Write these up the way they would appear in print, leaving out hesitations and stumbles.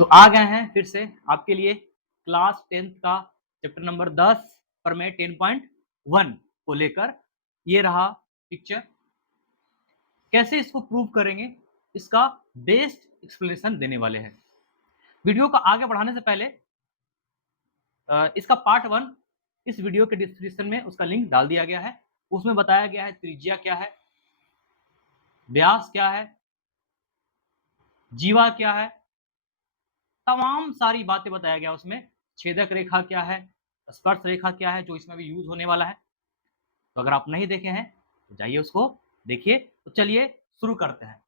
तो आ गए हैं फिर से आपके लिए क्लास 10th का चैप्टर नंबर 10 प्रमेय 10.1 को लेकर। ये रहा पिक्चर। कैसे इसको प्रूव करेंगे, इसका बेस्ट एक्सप्लेनेशन देने वाले हैं। वीडियो को आगे बढ़ाने से पहले इसका पार्ट 1 इस वीडियो के डिस्क्रिप्शन में उसका लिंक डाल दिया गया है। उसमें बताया गया है त्रिज्या क्या है, व्यास क्या है, जीवा क्या है, तमाम सारी बातें बताया गया उसमें। छेदक रेखा क्या है, स्पर्श रेखा क्या है, जो इसमें भी यूज होने वाला है। तो अगर आप नहीं देखे हैं तो जाइए उसको देखिए। तो चलिए शुरू करते हैं।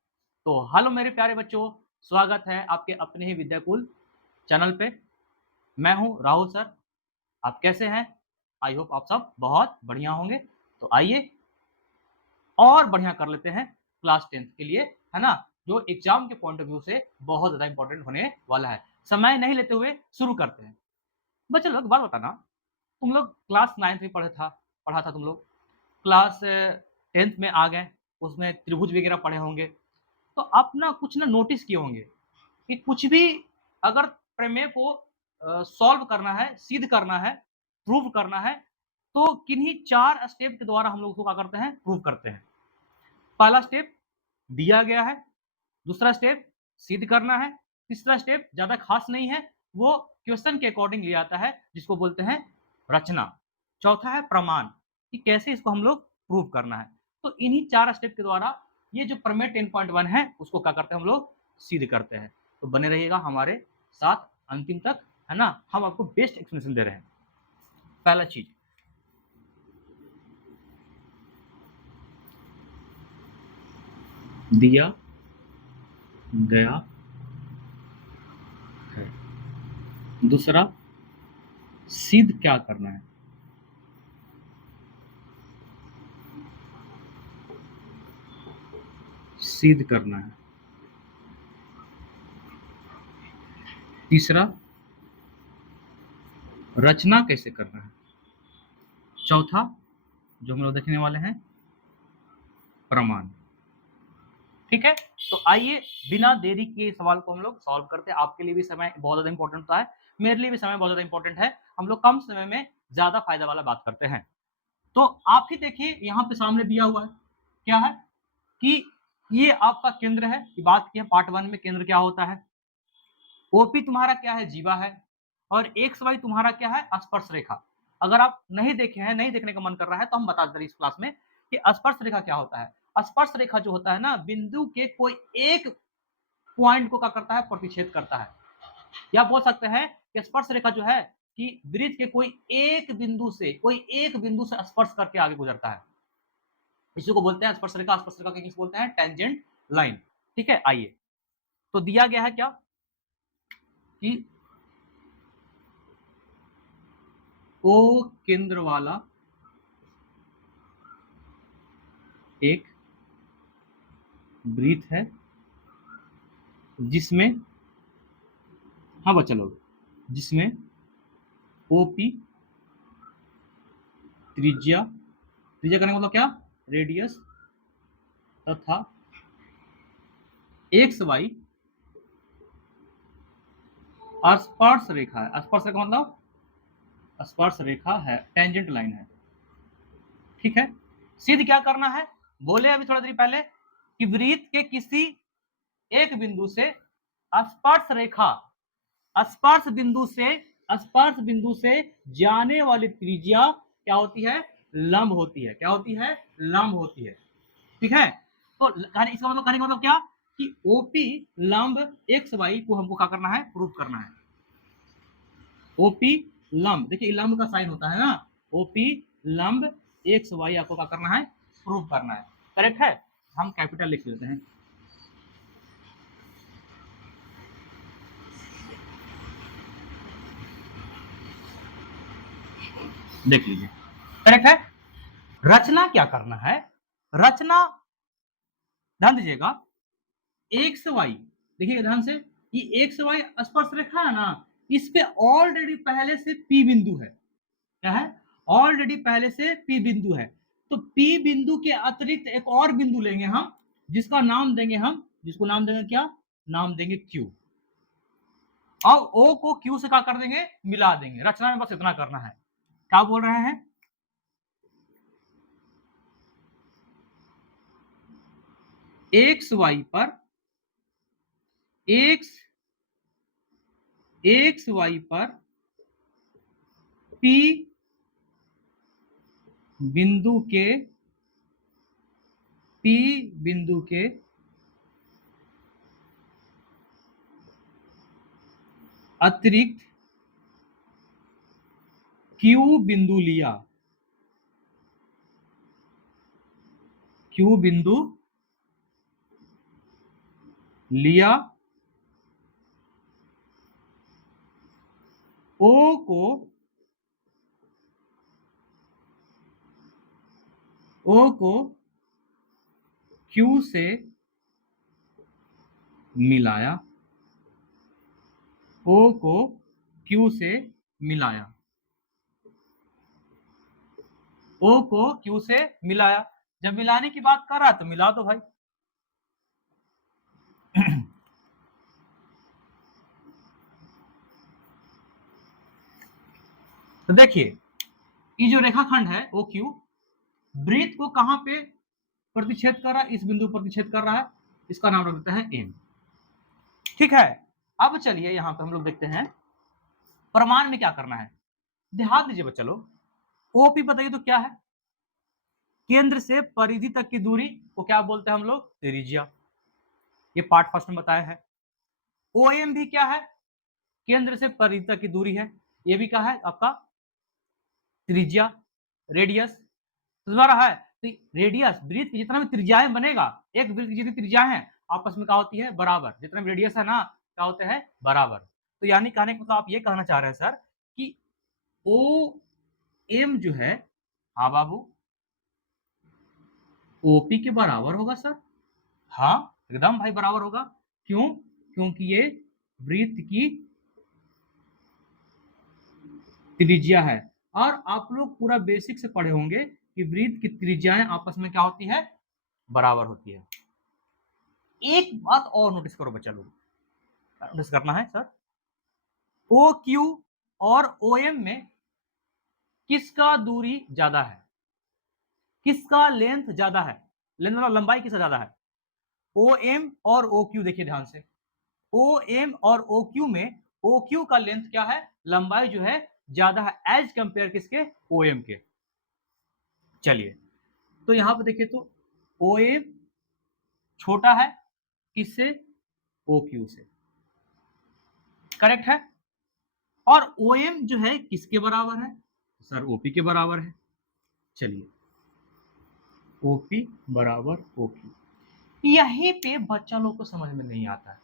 तो हेलो मेरे प्यारे बच्चों, स्वागत है आपके अपने ही विद्याकुल चैनल पे। मैं हूं राहुल सर। आप कैसे हैं? आई होप आप सब बहुत बढ़िया होंगे। तो आइए और बढ़िया कर लेते हैं क्लास 10th के लिए, है ना, जो एग्जाम के पॉइंट ऑफ व्यू से बहुत ज्यादा इंपॉर्टेंट होने वाला है। समय नहीं लेते हुए शुरू करते हैं। बच्चे लोग बात बताना, तुम लोग क्लास 9th में पढ़ा था तुम लोग, क्लास 10th में आ गए, उसमें त्रिभुज वगैरह पढ़े होंगे। तो आप ना कुछ ना नोटिस किए होंगे कि कुछ भी अगर प्रमेय को सॉल्व करना है, सिद्ध करना है, प्रूव करना है, तो किन्हीं 4 स्टेप के द्वारा हम लोग उसको क्या करते हैं, प्रूव करते हैं। पहला स्टेप दिया गया है, दूसरा स्टेप सिद्ध करना है, तीसरा स्टेप ज्यादा खास नहीं है, वो क्वेश्चन के अकॉर्डिंग लिया आता है, जिसको बोलते हैं रचना। चौथा है प्रमाण, कि कैसे इसको हम लोग प्रूव करना है। तो इन्हीं 4 स्टेप के द्वारा ये जो प्रमेय 10.1 है उसको क्या करते हैं हम लोग, सिद्ध करते हैं। तो बने रहिएगा हमारे साथ अंतिम तक, है ना। हम आपको बेस्ट एक्सप्लेनेशन दे रहे हैं। पहला चीज, दिया गया है। दूसरा, सिद्ध क्या करना है। सिद्ध करना है। तीसरा, रचना कैसे करना है। चौथा, जो हम लोग देखने वाले हैं, प्रमाण। ठीक है। तो आइए बिना देरी के सवाल को हम लोग सॉल्व करते हैं। आपके लिए भी समय बहुत ज्यादा इंपॉर्टेंट होता है, मेरे लिए भी समय बहुत ज्यादा इंपॉर्टेंट है। हम लोग कम समय में ज्यादा फायदा वाला बात करते हैं। तो आप ही देखिए, यहाँ पे सामने दिया हुआ है, क्या है कि ये आपका केंद्र है। ये बात की है पार्ट 1 में, केंद्र क्या होता है। ओपी तुम्हारा क्या है, जीवा है। और एक्स वाई तुम्हारा क्या है, स्पर्श रेखा। अगर आप नहीं देखे हैं, नहीं देखने का मन कर रहा है, तो हम बता दें इस क्लास में कि स्पर्श रेखा क्या होता है। स्पर्श रेखा जो होता है ना, बिंदु के कोई एक पॉइंट को क्या करता है, प्रतिच्छेद करता है। या बोल सकते हैं कि स्पर्श रेखा जो है कि वृत्त के कोई एक बिंदु से स्पर्श करके आगे गुजरता है। इसी को बोलते हैं स्पर्श रेखा। स्पर्श रेखा को किस बोलते हैं, टेंजेंट लाइन। ठीक है। आइए, तो दिया गया है क्या कि ओ केंद्र वाला एक वृत्त है जिसमें, हाँ बच्चा लोग, जिसमें ओपी त्रिज्या, त्रिज्या करने का मतलब क्या, रेडियस, तथा एक्स वाई स्पर्श रेखा है। स्पर्श रेखा मतलब स्पर्श रेखा है, टेंजेंट लाइन है। ठीक है। सिद्ध क्या करना है, बोले अभी थोड़ा देर पहले कि वृत्त के किसी एक बिंदु से स्पर्श रेखा, स्पर्श बिंदु से स्पर्श बिंदु से जाने वाली त्रिज्या क्या होती है, लंब होती है। क्या होती है, लंब होती है। ठीक है। तो इसका मतलब, कहने का मतलब क्या कि ओपी लंब एक्स वाई को हमको क्या करना है, प्रूव करना है। ओपी लंब, देखिए लंब का साइन होता है ना, ओपी लंब एक्स वाई आपको क्या करना है, प्रूव करना है। करेक्ट है। हम कैपिटल लिख लेते हैं। देख लीजिए, करेक्ट है। रचना क्या करना है, रचना, ध्यान दीजिएगा, एक्स वाई, देखिए ध्यान से, ये एक्स वाई स्पर्श रेखा है ना, इस पे ऑलरेडी पहले से पी बिंदु है। क्या है, ऑलरेडी पहले से पी बिंदु है। तो पी बिंदु के अतिरिक्त एक और बिंदु लेंगे हम, जिसका नाम देंगे हम, जिसको नाम देंगे क्या, नाम देंगे क्यू। और ओ को क्यू से क्या कर देंगे, मिला देंगे। रचना में बस इतना करना है। क्या बोल रहे हैं, एक्स वाई पर एक्स वाई पर पी बिंदु के अतिरिक्त क्यू बिंदु लिया, क्यू बिंदु लिया, ओ को क्यू से मिलाया, ओ को क्यू से मिलाया, ओ को क्यू से मिलाया। जब मिलाने की बात कर रहा है तो मिला दो भाई। तो देखिए ये जो रेखाखंड है ओ क्यू वृत्त को कहां पे प्रतिच्छेद कर रहा है, इस बिंदु पर प्रतिच्छेद कर रहा है, इसका नाम रख देते हैं एम। ठीक है, अब चलिए यहां पे हम लोग देखते हैं प्रमाण में क्या करना है। ध्यान दीजिए बच्चा लोग, ओपी बताइए तो क्या है, केंद्र से परिधि तक की दूरी को क्या बोलते हैं हम लोग, त्रिज्या। ये पार्ट फर्स्ट में बताया है। ओएम भी क्या है, केंद्र से परिधि तक की दूरी है, ये भी क्या है आपका त्रिज्या, रेडियस। समझ रहा है, तो रेडियस वृत्त की जितना भी त्रिज्याएं बनेगा, एक वृत्त की जितनी त्रिज्याएं हैं आपस में क्या होती है, बराबर। जितना भी रेडियस है ना क्या होते हैं, बराबर। तो यानी कहने का मतलब आप ये कहना चाह रहे हैं सर कि ओ एम जो है, हाँ बाबू, ओपी के बराबर होगा सर। हाँ एकदम भाई बराबर होगा। क्यों, क्योंकि ये वृत्त की त्रिज्या है। और आप लोग पूरा बेसिक से पढ़े होंगे कि वृत्त की त्रिज्याएं आपस में क्या होती है, बराबर होती है। एक बात और नोटिस करो बच्चा लोग, नोटिस करना है सर, ओ क्यू और ओ एम में किसका दूरी ज्यादा है, किसका लेंथ ज्यादा है, लेंथ मतलब लंबाई किसका ज्यादा है, ओ एम और ओ क्यू। देखिए ध्यान से, ओ एम और ओ क्यू में ओ क्यू का लेंथ क्या है, लंबाई जो है ज्यादा है एज कंपेयर किसके, ओ एम के। चलिए तो यहां पर देखिए तो ओ एम छोटा है किससे, ओ क्यू से, करेक्ट है। और ओ एम जो है किसके बराबर है, सर ओपी के बराबर है। चलिए ओपी बराबर ओ क्यू, यहीं पे बच्चा लोग को समझ में नहीं आता है,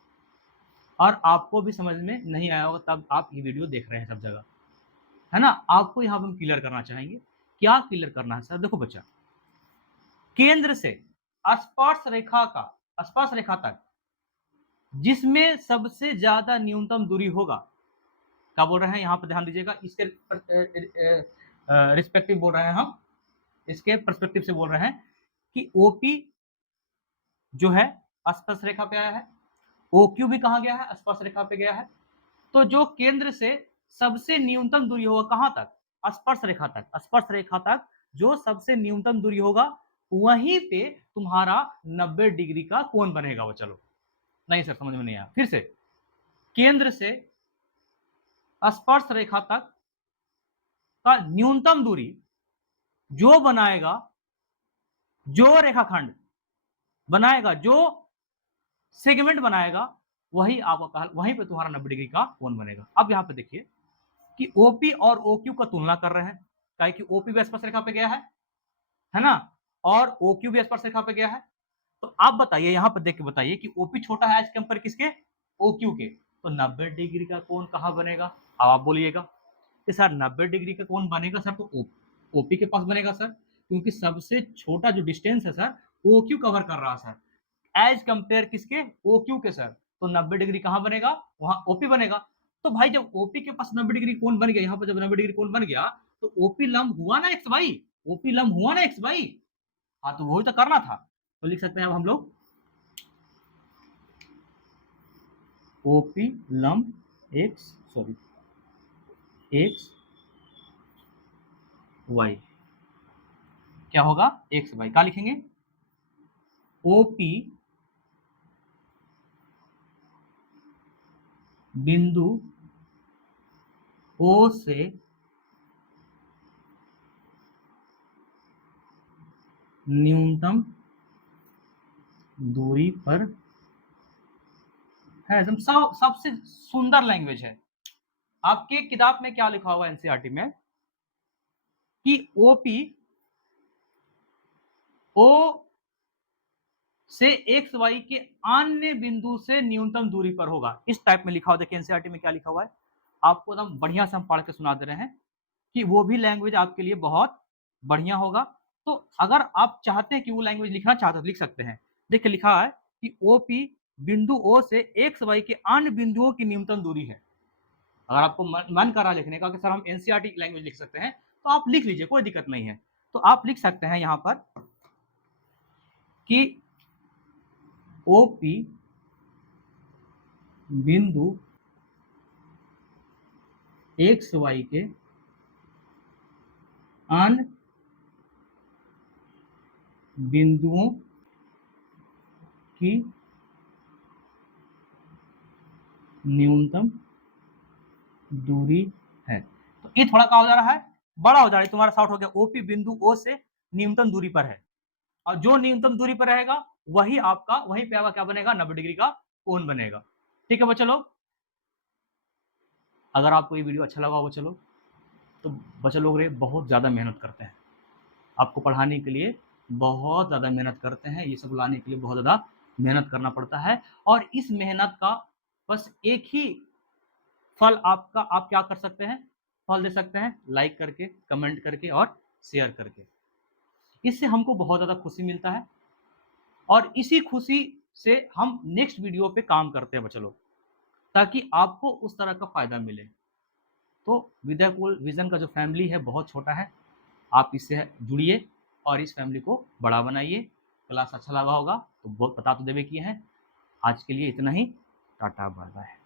और आपको भी समझ में नहीं आया होगा तब आप ये वीडियो देख रहे हैं सब जगह, है ना। आपको यहाँ पर हम क्लियर करना चाहेंगे। क्या क्लियर करना है सर, देखो बच्चा, केंद्र से स्पर्श रेखा तक जिसमें सबसे ज्यादा न्यूनतम दूरी होगा, क्या बोल रहे हैं यहाँ पर ध्यान दीजिएगा, इसके रिस्पेक्टिव बोल रहे हैं हम, इसके पर्सपेक्टिव से बोल रहे हैं कि ओपी जो है स्पर्श रेखा पे आया है, ओक्यू भी कहा गया है, स्पर्श रेखा पे गया है। तो जो केंद्र से सबसे न्यूनतम दूरी होगा कहां तक, स्पर्श रेखा तक, स्पर्श रेखा तक जो सबसे न्यूनतम दूरी होगा वहीं पे तुम्हारा 90 डिग्री का कोण बनेगा। वो चलो, नहीं सर समझ में नहीं आया, फिर से, केंद्र से स्पर्श रेखा तक का न्यूनतम दूरी जो बनाएगा, जो रेखाखंड बनाएगा, जो सेगमेंट बनाएगा, वही आपका वहीं पे तुम्हारा 90 डिग्री का कोण बनेगा। अब यहां पे देखिए कि ओपी और ओक्यू का तुलना कर रहे हैं, क्या कि ओपी भी स्पर्श रेखा पे गया है ना, और ओक्यू भी स्पर्श रेखा पे गया है। तो आप बताइए यहां पर देख के बताइए कि ओपी छोटा है एज कंपेयर किसके, ओक्यू के, तो 90 डिग्री का कोण कहां बनेगा। अब आप बोलिएगा कि सर 90 डिग्री का कोण बनेगा सर तो ओपी के पास बनेगा सर, क्योंकि सबसे छोटा जो डिस्टेंस है सर ओक्यू कवर कर रहा है सर एज कंपेयर किसके, ओक्यू के सर। तो 90 डिग्री कहां बनेगा, वहां ओपी बनेगा। तो भाई जब ओपी के पास 90 डिग्री कोण बन गया, यहां पर जब 90 डिग्री कोण बन गया तो ओपी लंब हुआ ना एक्स वाई, ओपी लंब हुआ ना एक्स वाई। हाँ तो वही तो करना था। तो लिख सकते हैं अब हम लोग ओपी लंब एक्स सॉरी एक्स वाई, क्या होगा एक्स वाई, क्या लिखेंगे ओपी बिंदु ओ से न्यूनतम दूरी पर है। एकदम सबसे सुंदर लैंग्वेज है। आपके किताब में क्या लिखा हुआ है एनसीईआरटी में कि ओपी ओ से एक्स वाई के अन्य बिंदु से न्यूनतम दूरी पर होगा, इस टाइप में लिखा हुआ। देखिए एनसीईआरटी में क्या लिखा हुआ है, आपको एकदम बढ़िया से हम पढ़ के सुना दे रहे हैं कि वो भी लैंग्वेज आपके लिए बहुत बढ़िया होगा। तो अगर आप चाहते हैं कि वो लैंग्वेज लिखना चाहते हो तो लिख सकते हैं। देखिए लिखा है कि ओपी बिंदु ओ से एक्स वाई के अन्य बिंदुओं की न्यूनतम दूरी है। अगर आपको मन कर रहा लिखने का कि सर हम एनसीईआरटी की लैंग्वेज लिख सकते हैं, तो आप लिख लीजिए, कोई दिक्कत नहीं है। तो आप लिख सकते हैं यहां पर कि ओपी बिंदु एक्स वाई के अन्य बिंदुओं की न्यूनतम दूरी है। तो ये थोड़ा क्या हो जा रहा है, बड़ा हो जा रहा है, तुम्हारा शॉर्ट हो गया ओपी बिंदु ओ से न्यूनतम दूरी पर है, और जो न्यूनतम दूरी पर रहेगा वही आपका, वहीं पे आपका क्या बनेगा, 90 डिग्री का कोण बनेगा। ठीक है बच्चा लोग, अगर आपको ये वीडियो अच्छा लगा होगा चलो, तो बच्चा लोग रे बहुत ज़्यादा मेहनत करते हैं आपको पढ़ाने के लिए, बहुत ज़्यादा मेहनत करते हैं, ये सब लाने के लिए बहुत ज़्यादा मेहनत करना पड़ता है। और इस मेहनत का बस एक ही फल आपका, आप क्या कर सकते हैं, फल दे सकते हैं, लाइक करके, कमेंट करके और शेयर करके। इससे हमको बहुत ज़्यादा खुशी मिलता है, और इसी खुशी से हम नेक्स्ट वीडियो पे काम करते हैं बच्चा लोग, ताकि आपको उस तरह का फ़ायदा मिले। तो विद्याकुल विज़न का जो फैमिली है बहुत छोटा है, आप इससे जुड़िए और इस फैमिली को बड़ा बनाइए। क्लास अच्छा लगा होगा तो बहुत बता तो देवे किए हैं। आज के लिए इतना ही, टाटा बाय बाय।